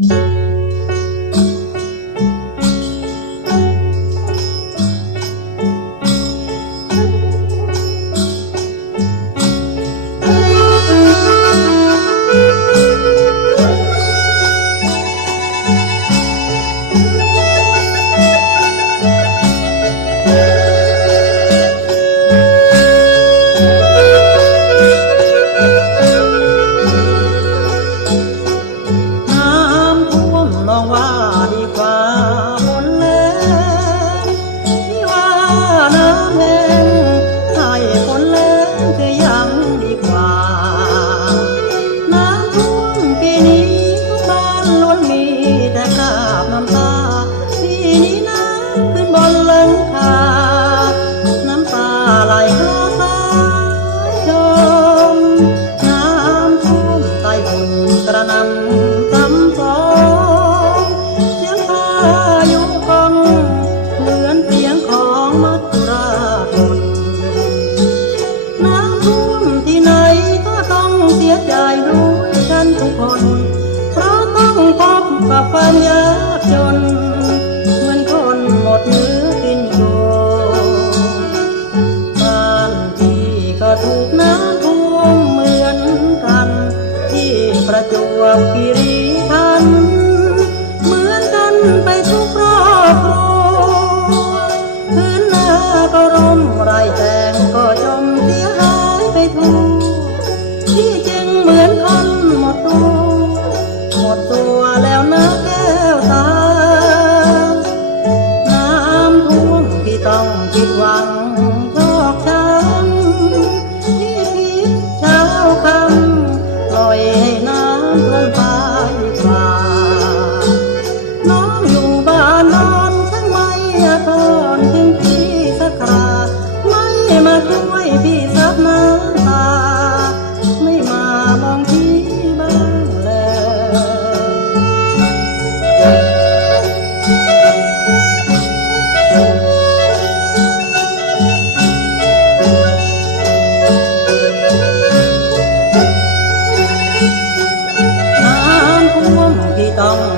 กับความยากจนเหมือนคนหมดเนื้อกินโชบ้านที่ก็ถูกน้ำท่วมเหมือนกันที่ประจวบคีรีขันธ์เหมือนกันไปทุกครอบครัวพื้นนาก็ร่มไรแตงก็จมเสียหายไปทั่วที่จริงเหมือนคนหมดตัวแล้วนะแก้วตาน้ำท่วมที่ต้องผิดหวังชอกช้ำที่คิดเช้าคำปล่อยให้น้ำท่วมไปฝ่าน้องอยู่บ้านนอนทั้งไม่อาทรถึงพี่สักคราไม่มาช่วยพี่ซับน้ำตาไม่มามองพี่บ้างต้อง